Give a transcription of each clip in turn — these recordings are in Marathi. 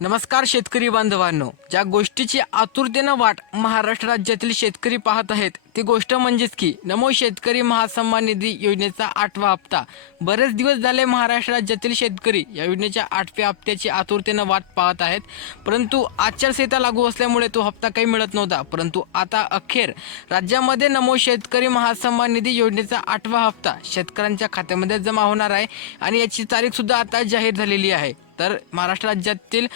नमस्कार शेतकरी बांधवांनो, ज्या गोष्टीची आतुरतेनं वाट महाराष्ट्र राज्यातील शेतकरी पाहत आहेत ती गोष्ट म्हणजेच की नमो शेतकरी महासन्मान निधी योजनेचा 8वा हप्ता. बरेच दिवस झाले महाराष्ट्र राज्यातील शेतकरी या योजनेच्या 8व्या हप्त्याची आतुरतेनं वाट पाहत आहेत. परंतु आचारसंहिता लागू असल्यामुळे तो हप्ता काही मिळत नव्हता. परंतु आता अखेर राज्यामध्ये नमो शेतकरी महासन्मान निधी योजनेचा 8वा हप्ता शेतकऱ्यांच्या खात्यामध्ये जमा होणार आहे आणि याची तारीख सुद्धा आता जाहीर झालेली आहे. तर महाराष्ट्र राज्यातील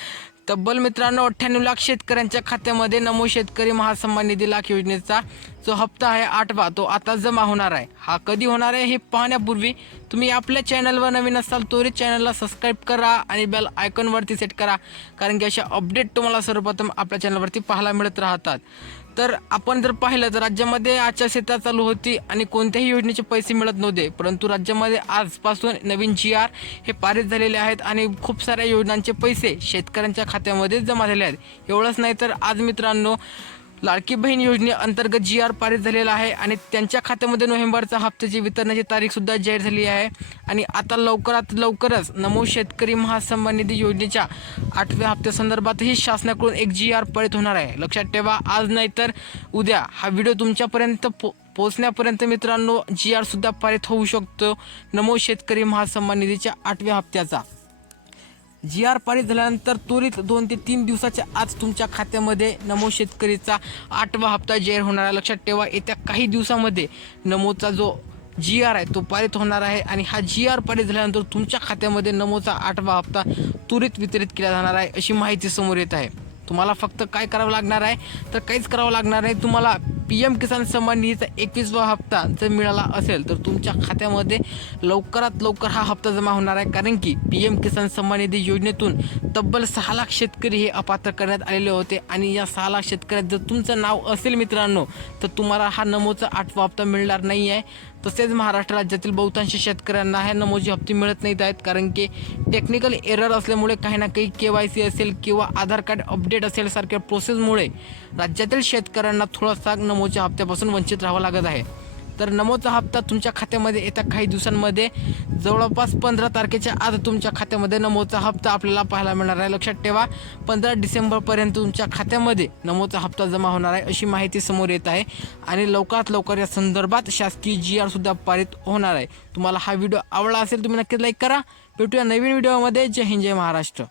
तब्बल मित्रांनो 98 लाख शेतकऱ्यांच्या खात्यामध्ये नमो शेतकरी महासन्मान निधी लाख योजनेचा जो हप्ता आहे 8वा तो आता जमा होणार आहे. हा कधी होणार आहे हे पाहण्यापूर्वी तुम्ही आपल्या चॅनलवर नवीन असाल तरी चॅनलला सबस्क्राईब करा आणि बेल आयकॉनवरती सेट करा, कारण की अशा अपडेट तुम्हाला सर्वप्रथम आपल्या चॅनलवरती पाहायला मिळत राहतात. तर आपण जर पाहिलं तर राज्यामध्ये आचारसंहिता चालू होती आणि कोणत्याही योजनेचे पैसे मिळत नव्हते. परंतु राज्यामध्ये आजपासून नवीन GR हे पारित झालेले आहेत आणि खूप साऱ्या योजनांचे पैसे शेतकऱ्यांच्या खात्यामध्ये जमा झाले आहेत. एवढंच नाही तर आज मित्रांनो लाडकी बहीण योजनेअंतर्गत GR पारित झालेला आहे आणि त्यांच्या खात्यामध्ये नोव्हेंबरचा हप्त्याची वितरणाची तारीखसुद्धा जाहीर झाली आहे. आणि आता लवकरात लवकरच नमो शेतकरी महासन्मान निधी योजनेच्या 8व्या हप्त्यासंदर्भातही शासनाकडून एक GR पारित होणार आहे. लक्षात ठेवा, आज नाही तर उद्या हा व्हिडिओ तुमच्यापर्यंत पोहोचण्यापर्यंत मित्रांनो GR सुद्धा पारित होऊ शकतो नमो शेतकरी महासन्मान निधीच्या 8व्या हप्त्याचा. GR पारित झाल्यानंतर त्वरित 2 ते 3 दिवसाच्या आज तुमच्या खात्यामध्ये नमो शेतकरीचा 8वा हप्ता जाहीर होणार आहे. लक्षात ठेवा, येत्या काही दिवसामध्ये नमोचा जो GR आहे तो पारित होणार आहे आणि हा GR पारित झाल्यानंतर तुमच्या खात्यामध्ये नमोचा 8वा हप्ता त्वरित वितरित केला जाणार आहे अशी माहिती समोर येत आहे. तुम्हाला फक्त काय करावं लागणार आहे तर काहीच करावं लागणार नाही. तुम्हाला PM किसान सन्मान निधीचा 21वा हप्ता जर मिळाला असेल तर तुमच्या खात्यामध्ये लवकरात लवकर हा हप्ता जमा होणार आहे, कारण की PM किसान सन्मान निधी योजनेतून तब्बल 6 लाख शेतकरी हे अपात्र करण्यात आलेले होते आणि या 6 लाख शेतकऱ्यात जर तुमचं नाव असेल मित्रांनो तर तुम्हाला हा नमोचा 8वा हप्ता मिळणार नाही आहे. तसेच महाराष्ट्र राज्यातील बहुतांश शेतकऱ्यांना हे नमोचे हप्ते मिळत नाहीत आहेत, कारण की टेक्निकल एरर असल्यामुळे काही ना काही KYC असेल किंवा आधार कार्ड अपडेट असेल सारख्या प्रोसेसमुळे राज्यातील शेतकऱ्यांना थोडासा नमोच्या हप्त्यापासून वंचित राहावं लागत आहे. तर नमोचा हप्ता तुमच्या खात्यामध्ये येत्या काही दिवसांमध्ये जवळपास 15 तारखेच्या आज तुमच्या खात्यामध्ये नमोचा हप्ता आपल्याला पाहायला मिळणार आहे. लक्षात ठेवा, 15 डिसेंबरपर्यंत तुमच्या खात्यामध्ये नमोचा हप्ता जमा होणार आहे अशी माहिती समोर येत आहे आणि लवकरात लवकर या संदर्भात शासकीय GR सुद्धा पारित होणार आहे. तुम्हाला हा व्हिडिओ आवडला असेल तुम्ही नक्कीच लाईक करा. भेटूया नवीन व्हिडिओमध्ये. जय हिंद, जय महाराष्ट्र.